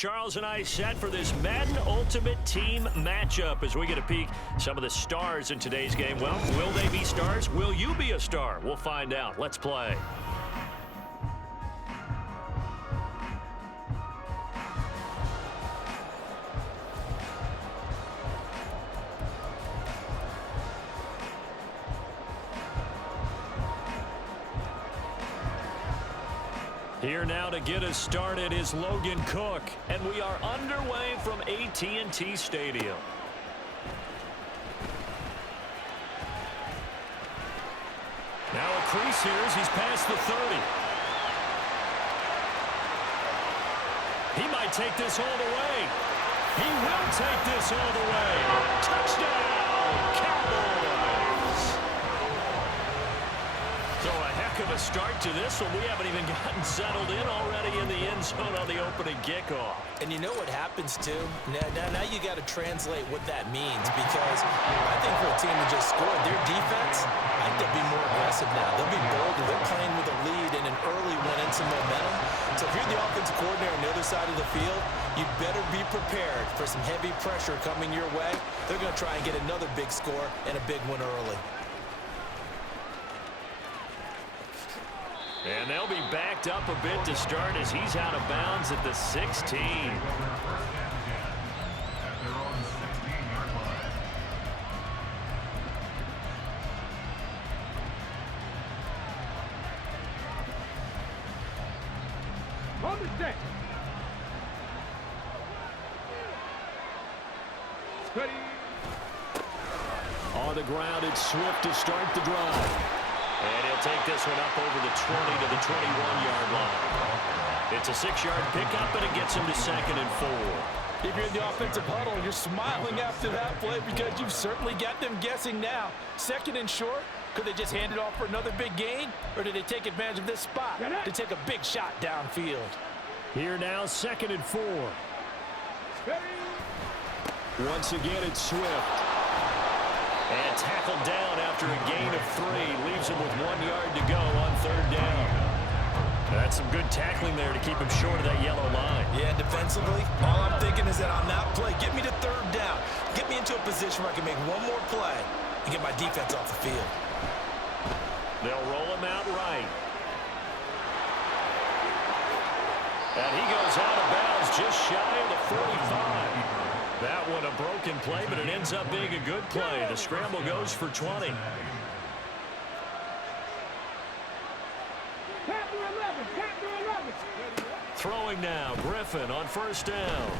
Charles and I set for this Madden Ultimate Team matchup as we get a peek some of the stars in today's game. Well, will they be stars? Will you be a star? We'll find out. Let's play. Here now to get us started is Logan Cook, and we are underway from AT&T Stadium. Now a crease here as he's past the 30. He might take this all the way. He will take this all the way. Touchdown, Cowboys! So a heck of a start to this one. We haven't even gotten settled in already in the end zone on the opening kickoff. And you know what happens, too? Now you got to translate what that means, because I think for a team that just scored, their defense, I think they'll be more aggressive now. They'll be bolder. They're playing with a lead and an early one and some momentum. So if you're the offensive coordinator on the other side of the field, you better be prepared for some heavy pressure coming your way. They're going to try and get another big score and a big one early. And they'll be backed up a bit to start as he's out of bounds at the 16. On the set. Ready. On the ground, it's Swift to start the drive. And he'll take this one up over the 20 to the 21-yard line. It's a 6-yard pickup, and it gets him to 2nd and 4. If you're in the offensive huddle, you're smiling after that play because you've certainly got them guessing now. 2nd and short, could they just hand it off for another big gain? Or did they take advantage of this spot to take a big shot downfield? Here now, 2nd and 4. Once again, it's Swift. And tackled down after a gain of 3. Leaves him with 1 yard to go on 3rd down. That's some good tackling there to keep him short of that yellow line. Yeah, defensively, all I'm thinking is that on that play, get me to 3rd down. Get me into a position where I can make one more play and get my defense off the field. They'll roll him out right. And he goes out of bounds just shy of the 45. That one a broken play, but it ends up being a good play. The scramble goes for 20. Throwing now, Griffin on 1st down.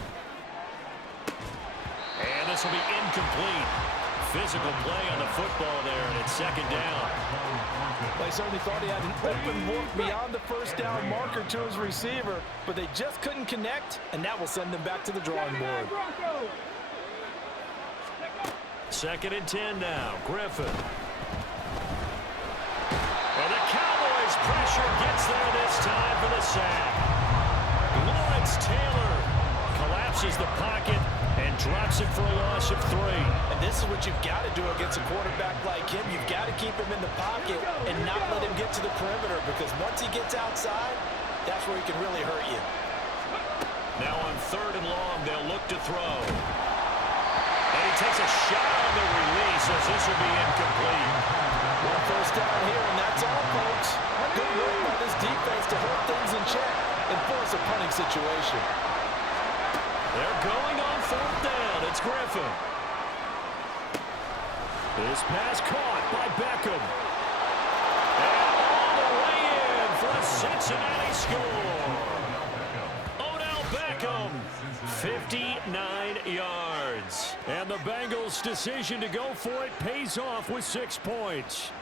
And this will be incomplete. Physical play on the football there, and it's 2nd down. They certainly thought he had an open look beyond the 1st down marker to his receiver, but they just couldn't connect, and that will send them back to the drawing board. 2nd and 10 now, Griffin. And the Cowboys' pressure gets there this time for the sack. Lawrence Taylor collapses the pocket and drops it for a loss of 3. And this is what you've got to do against a quarterback like him. You've got to keep him in the pocket and not let him get to the perimeter, because once he gets outside, that's where he can really hurt you. Now on 3rd and long, they'll look to throw. And he takes a shot on the release as this will be incomplete. 1 first down here, and that's all, folks. Good work by this defense to hold things in check and force a punting situation. They're going on 4th down. It's Griffin. This pass caught by Beckham. And all the way in for a Cincinnati score. Odell Beckham, 59 yards. And the Bengals' decision to go for it pays off with 6 points.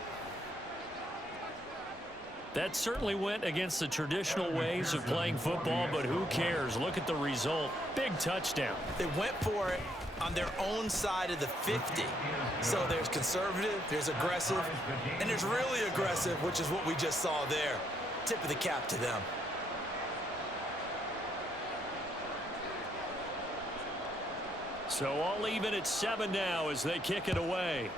That certainly went against the traditional ways of playing football, but who cares? Look at the result. Big touchdown. They went for it on their own side of the 50. So there's conservative, there's aggressive, and there's really aggressive, which is what we just saw there. Tip of the cap to them. So all even at 7 now as they kick it away.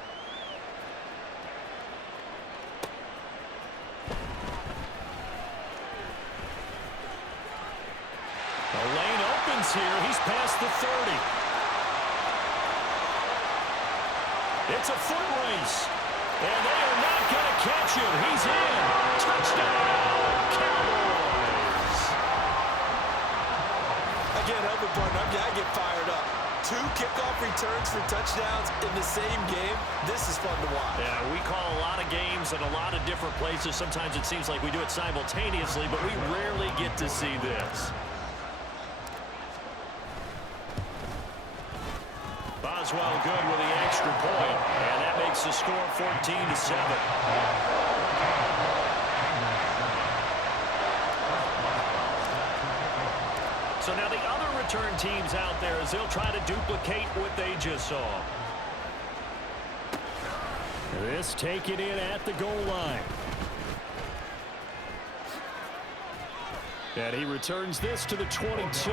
pace here. He's past the 30. It's a foot race. And they are not going to catch him. He's in. Touchdown, Cowboys. I can't help it, partner. I get fired up. 2 kickoff returns for touchdowns in the same game. This is fun to watch. Yeah, we call a lot of games in a lot of different places. Sometimes it seems like we do it simultaneously, but we rarely get to see this. Boswell good with the extra point, and that makes the score 14-7. So now the other return teams out there as they'll try to duplicate what they just saw. This taken in at the goal line. And he returns this to the 22.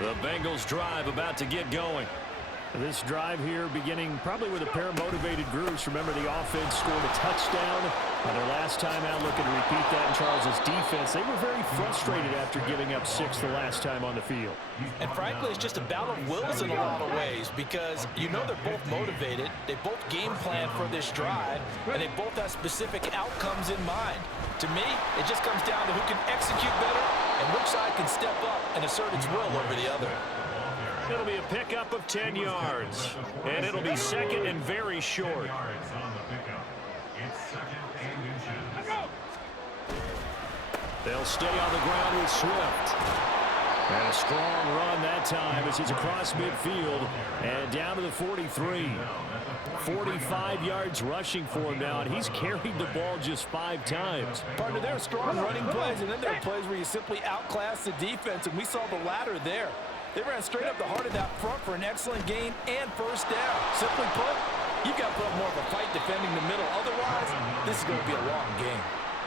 The Bengals drive about to get going. This drive here beginning probably with a pair of motivated groups. Remember, the offense scored a touchdown on their last time out, looking to repeat that in Charles's defense. They were very frustrated after giving up 6 the last time on the field. And frankly, it's just a battle of wills in a lot of ways because you know they're both motivated. They both game plan for this drive, and they both have specific outcomes in mind. To me, it just comes down to who can execute better and which side can step up and assert its will over the other. It'll be a pickup of 10 yards, and it'll be second and very short. They'll stay on the ground with Swift. And a strong run that time as he's across midfield and down to the 43. 45 yards rushing for him now, and he's carried the ball just 5 times. Partner, there are strong running plays, and then there are plays where you simply outclass the defense, and we saw the latter there. They ran straight up the heart of that front for an excellent gain and first down. Simply put, you've got to put up more of a fight defending the middle. Otherwise, this is going to be a long game.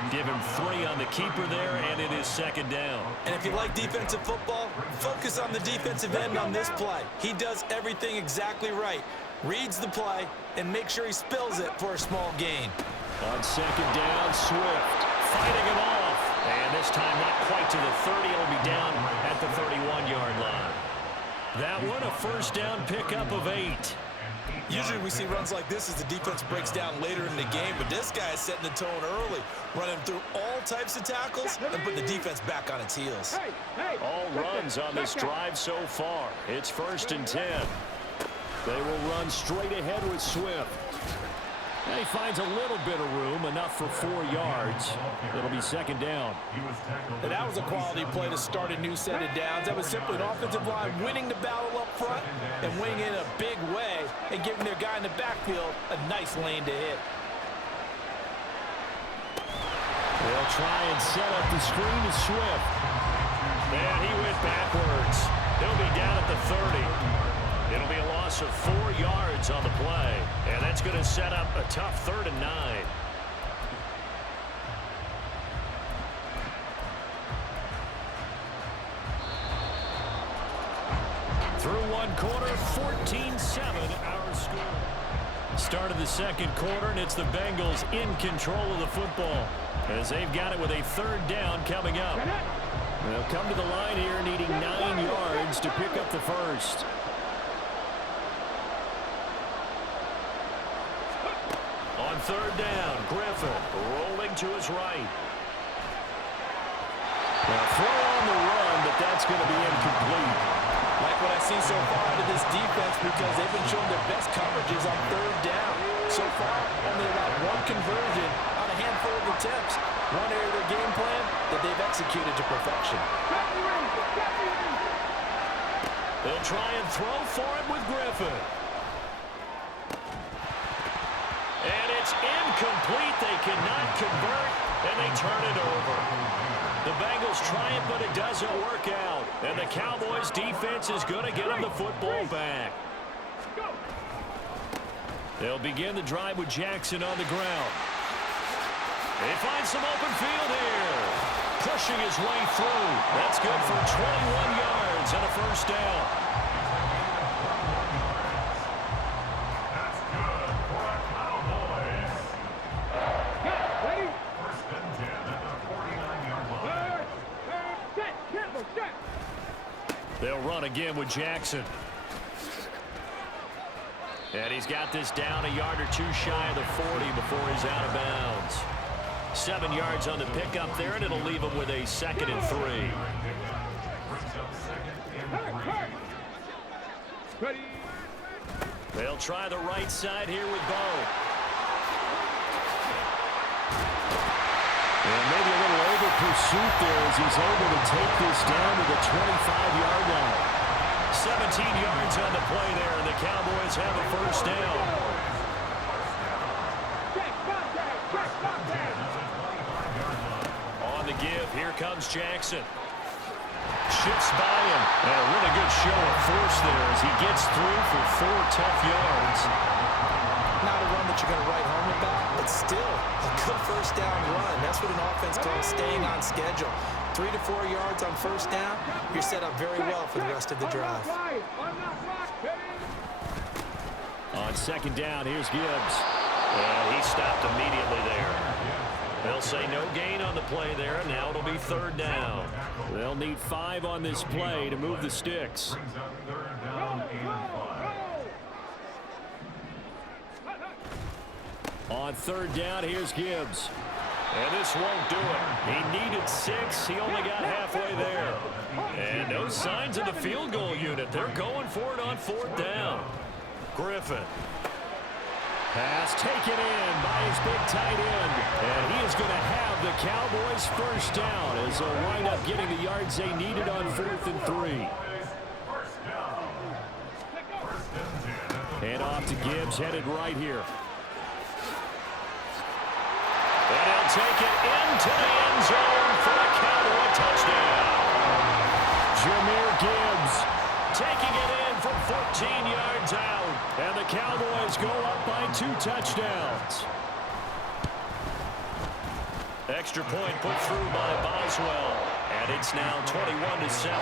Give him 3 on the keeper there, and it is second down. And if you like defensive football, focus on the defensive end on this play. He does everything exactly right. Reads the play and make sure he spills it for a small gain. On second down, Swift fighting it off. And this time not quite to the 30. It'll be down at the 31-yard line. That one a first down pickup of 8. Usually we see runs like this as the defense breaks down later in the game, but this guy is setting the tone early, running through all types of tackles and putting the defense back on its heels. All runs on this drive so far. It's first and 10. They will run straight ahead with Swift. And he finds a little bit of room, enough for 4 yards. It'll be second down. And that was a quality play to start a new set of downs. That was simply an offensive line winning the battle up front and winning in a big way and giving their guy in the backfield a nice lane to hit. They'll try and set up the screen to Swift. And he went backwards. He'll be down at the 30. It'll be a loss of 4 yards on the play. And that's going to set up a tough 3rd and 9. Through one quarter, 14-7 our score. Start of the second quarter, and it's the Bengals in control of the football as they've got it with a 3rd down coming up. They'll come to the line here needing 9 yards to pick up the first. On 3rd down, Griffin rolling to his right. Now throw on the run, but that's going to be incomplete. Like what I've seen so far out of this defense because they've been showing their best coverages on 3rd down. So far, only about 1 conversion on a handful of attempts. One area of their game plan that they've executed to perfection. They'll try and throw for it with Griffin. And it's incomplete. They cannot convert, and they turn it over. The Bengals try it, but it doesn't work out. And the Cowboys' defense is going to get them the football back. They'll begin the drive with Jackson on the ground. They find some open field here. Pushing his way through. That's good for 21 yards and a first down. They'll run again with Jackson. And he's got this down a yard or two shy of the 40 before he's out of bounds. 7 yards on the pickup there, and it'll leave him with a 2nd and 3. Ready. They'll try the right side here with Bo. And maybe a little over pursuit there as he's able to take this down to the 25-yard line. 17 yards on the play there, and the Cowboys have a first down. On the give, here comes Jackson. Shifts by him, and a really good show of force there as he gets through for 4 tough yards. Not a run that you're going to write home about, but still a good first down run. That's what an offense calls staying on schedule. 3 to 4 yards on first down, you're set up very well for the rest of the drive. On 2nd down, here's Gibbs. And he stopped immediately there. They'll say no gain on the play there, and now it'll be 3rd down. They'll need 5 on this play to move the sticks. On 3rd down, here's Gibbs. And this won't do it. He needed 6. He only got halfway there. And no signs of the field goal unit. They're going for it on 4th down. Griffin. Pass taken in by his big tight end. And he is going to have the Cowboys first down as they'll wind up getting the yards they needed on 4th and 3. And off to Gibbs, headed right here. And he'll take it into the end zone for a Cowboy touchdown. Jahmyr Gibbs taking it in from 14 yards out. And the Cowboys go up by 2 touchdowns. Extra point put through by Boswell. And it's now 21-7.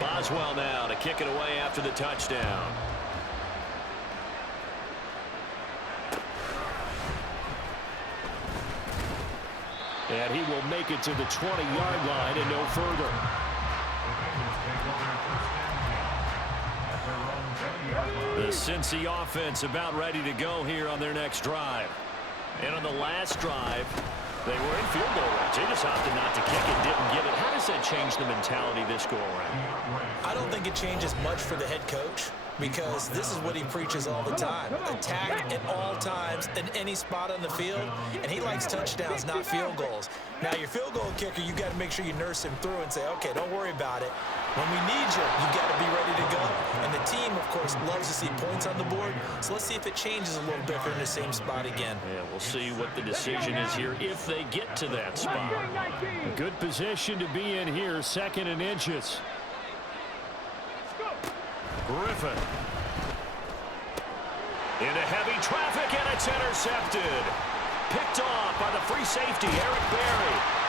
Boswell now to kick it away after the touchdown. And he will make it to the 20-yard line and no further. The Cincy offense about ready to go here on their next drive. And on the last drive, they were in field goal range. They just opted not to kick it, didn't get it. How does that change the mentality this go-around? I don't think it changes much for the head coach, because this is what he preaches all the time. Attack at all times in any spot on the field, and he likes touchdowns, not field goals. Now, your field goal kicker, you got to make sure you nurse him through and say, okay, don't worry about it. When we need you, you've got to be ready to go. And the team, of course, loves to see points on the board, so let's see if it changes a little bit if they're in the same spot again. Yeah, we'll see what the decision is here if they get to that spot. A good position to be in here, 2nd and inches. Griffin. Into heavy traffic, and it's intercepted. Picked off by the free safety, Eric Berry.